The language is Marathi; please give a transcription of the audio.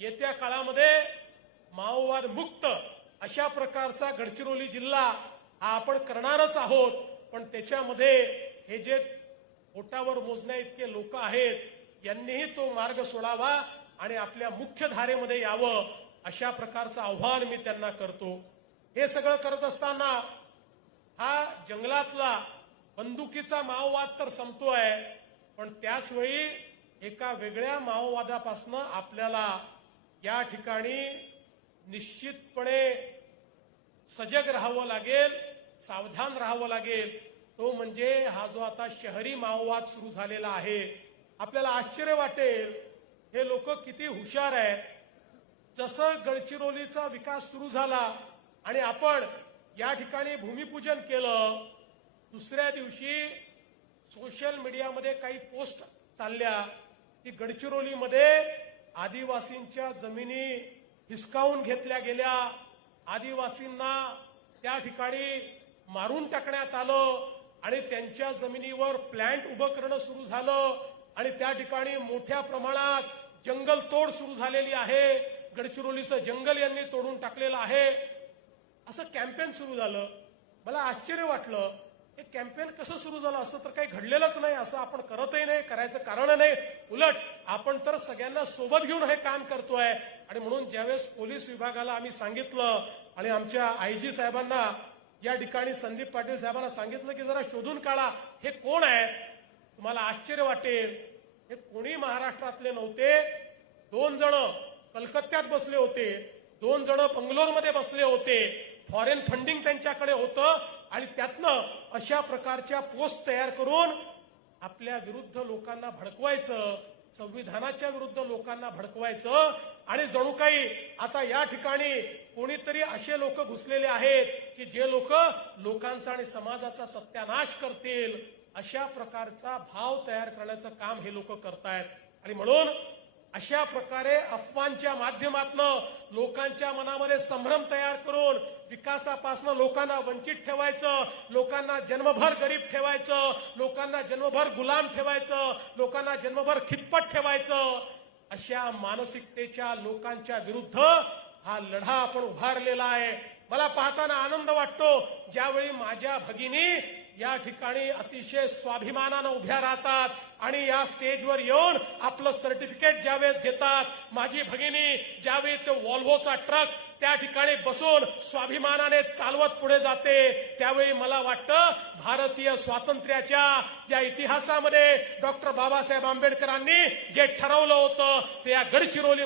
येत्या काळामध्ये माओवाद मुक्त अशा प्रकारचा गडचिरोली जिल्हा हा आपण करणारच आहोत। पण त्याच्यामध्ये हे जे पोटावर मोजण्या इतके लोक आहेत यांनीही तो मार्ग सोडावा आणि आपल्या मुख्य धारेमध्ये यावं अशा प्रकारचं आव्हान मी त्यांना करतो। हे सगळं करत असताना हा जंगलातला बंदुकीचा माओवाद तर संपतोय, पण त्याच वेळी एका वेगळ्या माओवादापासून आपल्याला या ठिकाणी निश्चितपणे सजग राहावं लागेल, सावधान राहावं लागेल। तो म्हणजे हा जो आता शहरी माओवाद सुरू झालेला आहे। आपल्याला आश्चर्य वाटेल हे लोक किती हुशार आहेत। जसं गडचिरोलीचा विकास सुरू झाला आणि आपण या ठिकाणी भूमिपूजन केलं, दुसऱ्या दिवशी सोशल मीडियामध्ये काही पोस्ट चालल्या की गडचिरोलीमध्ये आदिवासींच्या जमिनी हिसकावून घेतल्या गेल्या, आदिवासींना त्या ठिकाणी मारून टाकण्यात आलं आणि त्यांच्या जमिनीवर प्लांट उभं करणं सुरू झालं आणि त्या ठिकाणी मोठ्या प्रमाणात जंगल तोड सुरू झालेली आहे। गडचिरोलीचं जंगल यांनी तोडून टाकलेलं आहे। असं कॅम्पेन सुरू झालं। मला आश्चर्य वाटलं हे कॅम्पेन कसं सुरू झालं, असं तर काही घडलेलंच नाही, असं आपण करतही नाही, करायचं कारण नाही। उलट आपण तर सगळ्यांना सोबत घेऊन हे काम करतोय। आणि म्हणून ज्यावेळेस पोलीस विभागाला आम्ही सांगितलं आणि आमच्या आयजी साहेबांना या ठिकाणी संदीप पाटील साहेबांना सांगितलं की जरा शोधून काढा हे कोण आहे, तुम्हाला आश्चर्य वाटेल हे कोणी महाराष्ट्रातले नव्हते। 2 जण कलकत्त्यात बसले होते, 2 जण बंगलोरमध्ये बसले होते, फॉरेन फंडिंग त्यांच्याकडे होतं आणि त्यातनं अशा प्रकारच्या पोस्ट तयार करून आपल्या विरुद्ध लोकांना भडकवायचं, संविधानाच्या विरुद्ध लोकांना भडकवायचं। आणि जणू काही आता या ठिकाणी कोणीतरी असे लोक घुसलेले आहेत की जे लोक लोकांचा आणि समाजाचा सत्यानाश करतील, अशा प्रकारचा भाव तयार करण्याचं काम हे लोक करतायत। आणि म्हणून अशा प्रकारे अफवांच्या माध्यमातून लोकांच्या मनामध्ये संभ्रम तयार करून विकासापासून लोकांना वंचित ठेवायचं, लोकांना जन्मभर गरीब ठेवायचं, लोकांना जन्मभर गुलाम ठेवायचं, लोकांना जन्मभर खितपत ठेवायचं, अशा मानसिकतेच्या लोकांच्या विरुद्ध हा लढा आपण उभारलेला आहे। मला पाहताना आनंद वाटतो ज्यावेळी माझ्या भगिनी या ठिकाणी अतिशय स्वाभिमानानं उभ्या राहतात आणि या स्टेजवर येऊन आपलं सर्टिफिकेट ज्यावेळेस घेतात। माझी भगिनी ज्यावेळी ते वॉल्व्होचा ट्रक त्या ठिकाणी बसून स्वाभिमानाने चालवत पुढे जाते, त्यावेळी मला वाटतं भारतीय स्वातंत्र्याच्या या इतिहासामध्ये डॉक्टर बाबासाहेब आंबेडकरांनी जे ठरवलं होतं ते या गडचिरोली